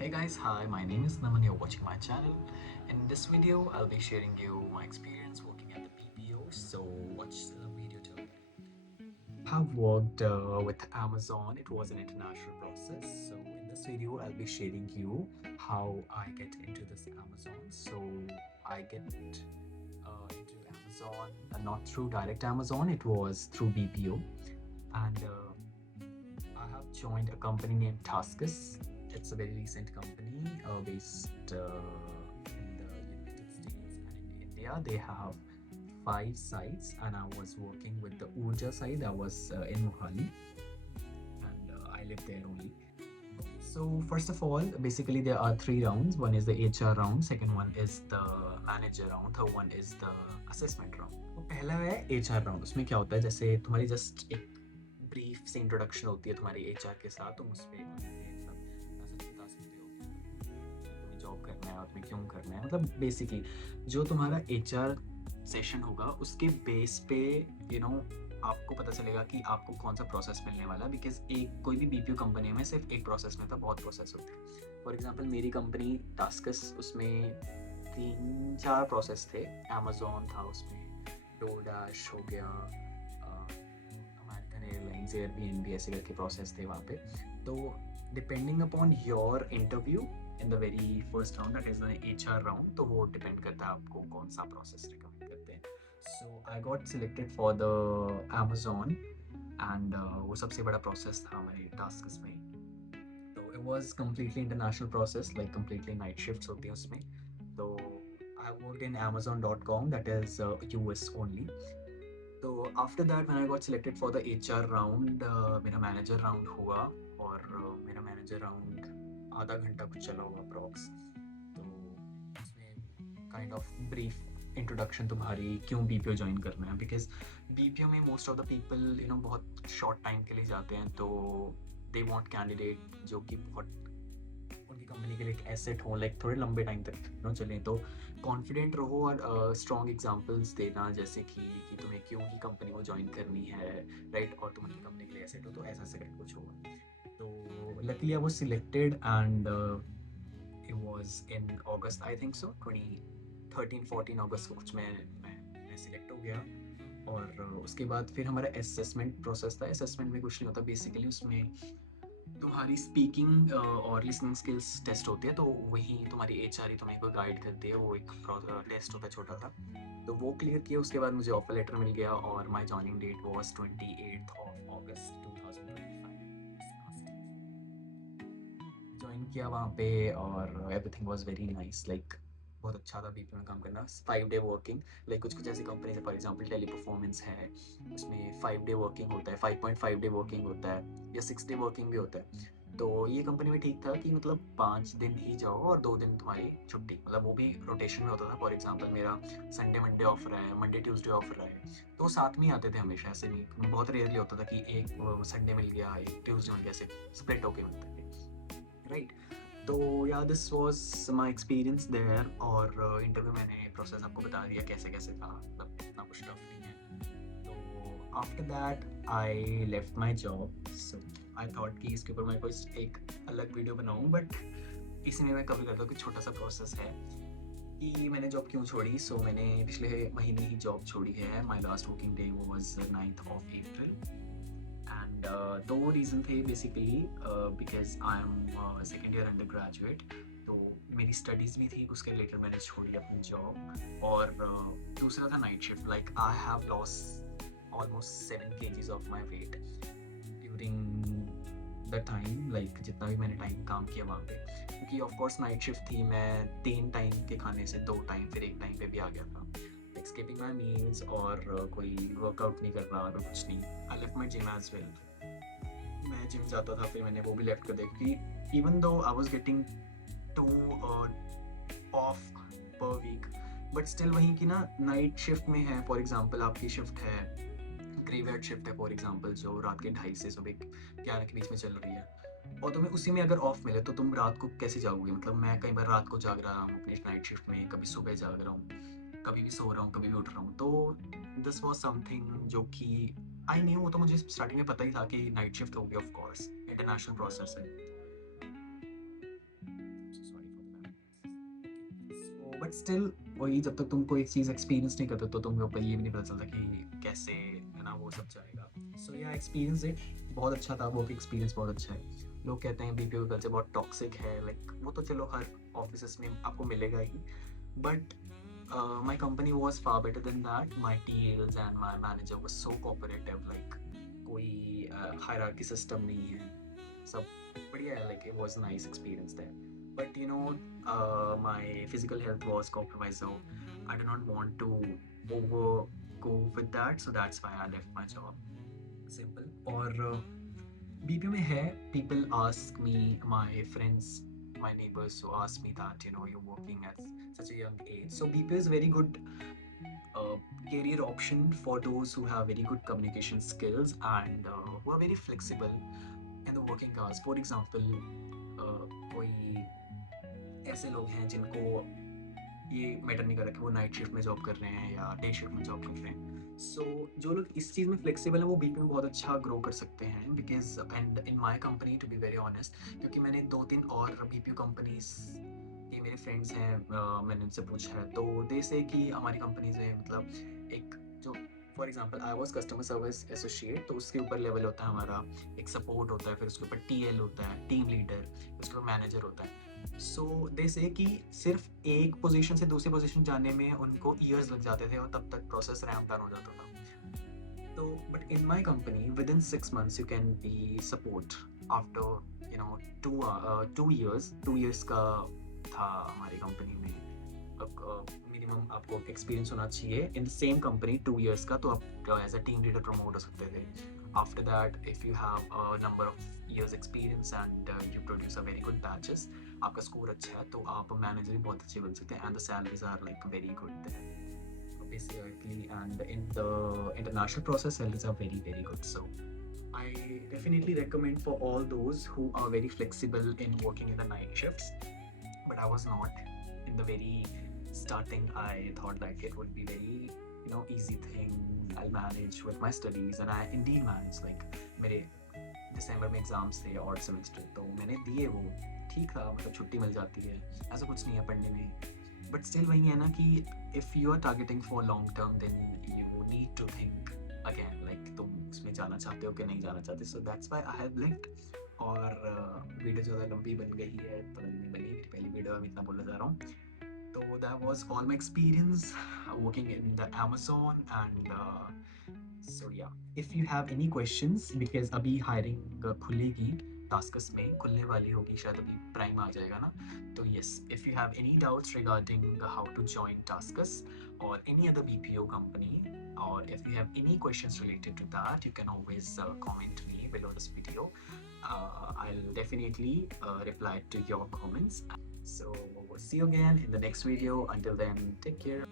Hey guys, hi, my name is Naman, you're watching my channel. In this video, I'll be sharing you my experience working at the BPO. So watch the video till the end. Have worked with Amazon. It was an international process. So in this video, I'll be sharing you how I get into this Amazon. So I get into Amazon, not through direct Amazon, it was through BPO. And I have joined a company named Taskus. It's a very recent company based in the United States and in India. They have 5 sites, and I was working with the Urja side. I was in Mohali, and I lived there only. So first of all, basically there are 3 rounds. One is the HR round, second one is the manager round, third one is the assessment round. तो पहला है HR round. उसमें क्या होता है, जैसे तुम्हारी just एक ब्रीफ से इंट्रोडक्शन होती है तुम्हारी HR के साथ. तुम उस पे सब मैसेज बता सकते हो कि तुम्हें जॉब करना है और तुम्हें क्यों करना है. मतलब बेसिकली जो तुम्हारा HR सेशन होगा उसके बेस पे आपको पता चलेगा कि आपको कौन सा प्रोसेस मिलने वाला है. बिकॉज एक कोई भी BPO कंपनी में सिर्फ एक प्रोसेस में था, बहुत प्रोसेस होते हैं. फॉर एग्जांपल मेरी कंपनी टास्कस, उसमें 3-4 प्रोसेस थे. अमेजोन था उसमें, डोडैश हो गया, अमेरिकन एयरलाइंस, एयरबीएनबी, ऐसे करके प्रोसेस थे वहाँ पे. तो depending upon your interview in the very first round, that is the HR round, तो वो डिपेंड करता है आपको कौन सा प्रोसेस रिकमेंड करते हैं. So I got selected for the Amazon, and वो सबसे बड़ा प्रोसेस था हमारे टास्क में. तो it was completely international process, like completely night shifts होती हैं उसमें. तो I worked in amazon.com, that is US only. तो after that when I got selected for the HR round, मेरा मैनेजर राउंड हुआ. और मेरा मैनेजर राउंड आधा घंटा कुछ चला होगा अप्रॉक्स. तो उसमें काइंड ऑफ ब्रीफ इंट्रोडक्शन तुम्हारी क्यों BPO ज्वाइन करना है. बिकॉज BPO में मोस्ट ऑफ द पीपल बहुत शॉर्ट टाइम के लिए जाते हैं. तो दे वांट कैंडिडेट जो कि बहुत उनकी कंपनी के लिए एक एसेट हो, लाइक थोड़े लंबे टाइम तक चलें. तो कॉन्फिडेंट रहो और स्ट्रॉन्ग एग्जांपल्स देना, जैसे कि तुम्हें क्यों ही कंपनी को ज्वाइन करनी है, राइट, और तुम उनकी कंपनी के लिए एसेट हो. तो ऐसा ऐसा करके कुछ होगा. तो luckily I was selected, and it was in August, I think so 2013-14 अगस्त को कुछ मैं सिलेक्ट हो गया. और उसके बाद फिर हमारा असेसमेंट प्रोसेस था. असेसमेंट में कुछ नहीं होता बेसिकली. उसमें तुम्हारी स्पीकिंग और लिसनिंग स्किल्स टेस्ट होती है. तो वही तुम्हारी HR ही तुम्हें कोई गाइड करती है. वो एक टेस्ट होता है छोटा सा. तो वो क्लियर किया, उसके बाद मुझे ऑफर लेटर मिल गया, और my joining date was 28 August 2025. Join किया वहाँ पे, और everything was very nice. Like बहुत अच्छा था BPO में काम करना. 5 डे वर्किंग, लाइक कुछ कुछ ऐसी कंपनी है, फॉर एग्जांपल टेली परफॉर्मेंस है, उसमें 5 डे वर्किंग होता है, 5.5 डे वर्किंग होता है, या 6 डे वर्किंग भी होता है. तो ये कंपनी में ठीक था कि मतलब 5 दिन ही जाओ और 2 दिन तुम्हारी छुट्टी. मतलब वो भी रोटेशन में होता था. फॉर एग्जांपल मेरा संडे मंडे ऑफ रहा है, मंडे ट्यूसडे ऑफ रहा है, तो साथ में ही आते थे हमेशा. ऐसे नहीं, बहुत रेयरली होता था कि एक संडे मिल गया, एक ट्यूसडे मिल गया, ऐसे स्प्लिट होके मिलते थे, राइट. तो या this was my experience there. और इंटरव्यू मैंने प्रोसेस आपको बता दिया कैसे कैसे था, मतलब इतना कुछ टफ नहीं है. तो after that I left my job. So I thought कि इसके ऊपर मैं कोई एक अलग वीडियो बनाऊं, बट इसी में मैं कवर करता हूँ कि छोटा सा प्रोसेस है कि मैंने जॉब क्यों छोड़ी. सो मैंने पिछले महीने ही जॉब छोड़ी है. My last working day was 9th of April. And दो रीज़न थे basically. Because I am second year under graduate, तो मेरी स्टडीज़ भी थी, उसके रिलेटेड मैंने छोड़ी अपनी जॉब. और दूसरा था night shift. Like I have loss almost 7 kgs of my weight during the time, like जितना भी मैंने टाइम काम किया वहाँ पे. क्योंकि ऑफकोर्स नाइट शिफ्ट थी, मैं 3 टाइम के खाने से 2 टाइम, फिर 1 टाइम पे भी आ गया था. स्किपिंग माई मील्स, और कोई वर्कआउट नहीं कर रहा और कुछ नहीं. I left my gym as well. मैं जिम जाता था, फिर मैंने वो भी लेफ्ट कर दिया, क्योंकि even though I was getting 2 off per week, but still वहीं की ना नाइट शिफ्ट में है. फॉर एग्जांपल आपकी शिफ्ट है, ग्रेवयार्ड शिफ्ट है फॉर एग्जांपल, जो रात के 2:30 से सुबह 11 के बीच में चल रही है, और तुम्हें उसी में अगर ऑफ मिले तो तुम रात को कैसे जाओगे. मतलब मैं कई बार रात को जाग रहा हूँ अपनी नाइट शिफ्ट में, कभी सुबह जाग रहा हूँ, कभी भी सो रहा हूँ, कभी भी उठ रहा हूँ. तो दिस वाज समथिंग जो कि आई न्यू. वो तो मुझे स्टार्टिंग में पता ही था कि नाइट शिफ्ट होगी, ऑफ कोर्स इंटरनेशनल प्रोसेस है. बट स्टिल वही, जब तक तुम कोई चीज़ एक्सपीरियंस नहीं करते तो तुम्हें ऊपर ये भी नहीं पता चलता कि कैसे है ना वो सब जाएगा। सो या एक्सपीरियंस इट बहुत अच्छा था, वर्क एक्सपीरियंस बहुत अच्छा है। लोग कहते हैं बीपीओ कल्चर बहुत टॉक्सिक है, लाइक वो तो चलो हर ऑफिस में आपको मिलेगा ही, but my company was far better than that. My TLs and my manager was so cooperative, like कोई hierarchy system नहीं है, सब बढ़िया है, like it was a nice experience there. But you know, my physical health was compromised, so I did not want to over go with that, so that's why I left my job. Simple. और BPO में है, people ask me, my friends, my neighbors who ask me that, you know, you're working at such a young age. So BPO is very good uh, career option for those who have very good communication skills and who are very flexible in the working hours. For example, कोई ऐसे लोग हैं जिनको ये matter नहीं कर रहा कि वो नाइट शिफ्ट में जॉब कर रहे हैं या डे शिफ्ट में जॉब कर रहे हैं। सो जो लोग इस चीज़ में फ्लेक्सिबल हैं वो बीपीओ में बहुत अच्छा ग्रो कर सकते हैं, because and in my company to be very honest, क्योंकि मैंने 2-3 और बीपीओ कंपनीज के मेरे फ्रेंड्स हैं, मैंने उनसे पूछा है तो दे से कि हमारी कंपनीज में मतलब एक जो for example I was customer service associate, तो उसके ऊपर लेवल होता है हमारा, एक सपोर्ट होता है, फिर उसके ऊपर टीएल होता है, टीम लीडर, उसके ऊपर मैनेजर होता है। सो दे से कि सिर्फ एक पोजीशन से दूसरी पोजीशन जाने में उनको ईयर्स लग जाते थे और तब तक प्रोसेस रैंप डाउन हो जाता था। तो but in my company with in 6 months you can be support after you know 2 years का था हमारी कंपनी में। मिनिमम आपको एक्सपीरियंस होना चाहिए in the same company 2 years का, तो आप as a team leader promote हो सकते थे। After that, if you have a number of years experience and you produce a very good batches, आपका स्कोर अच्छा है तो आप मैनेजर भी बहुत अच्छे बन सकते हैं, and the salaries are like very good there basically, and in the international process salaries are very very good. So I definitely recommend for all those who are very flexible in working in the night shifts, but I was not. In the very starting I thought like it would be very easy thing, I'll manage with my studies, and I indeed managed. Like मेरे दिसंबर में exams थे और semester, तो मैंने दिए, वो ठीक था, मतलब छुट्टी मिल जाती है, ऐसा कुछ नहीं है पढ़ने में। बट स्टिल वही है ना कि if you are targeting for long term then you need to think again, like तुम उसमें जाना चाहते हो कि नहीं जाना चाहते। So that's why I have left. और वीडियो ज़्यादा लंबी बन गई है तो नहीं बनी, मेरी पहली वीडियो मैं इतना बोलना चाह रहा हूँ। So that was all my experience working in the Amazon, and so yeah. If you have any questions, because अभी hiring खुलेगी, Taskus में खुलने वाली होगी शायद, अभी प्राइम आ जाएगा ना, तो yes, if you have any doubts regarding how to join Taskus or any other BPO company, or if you have any questions related to that, you can always comment me below this video. I'll definitely reply to your comments. So see you again in the next video. Until then, take care.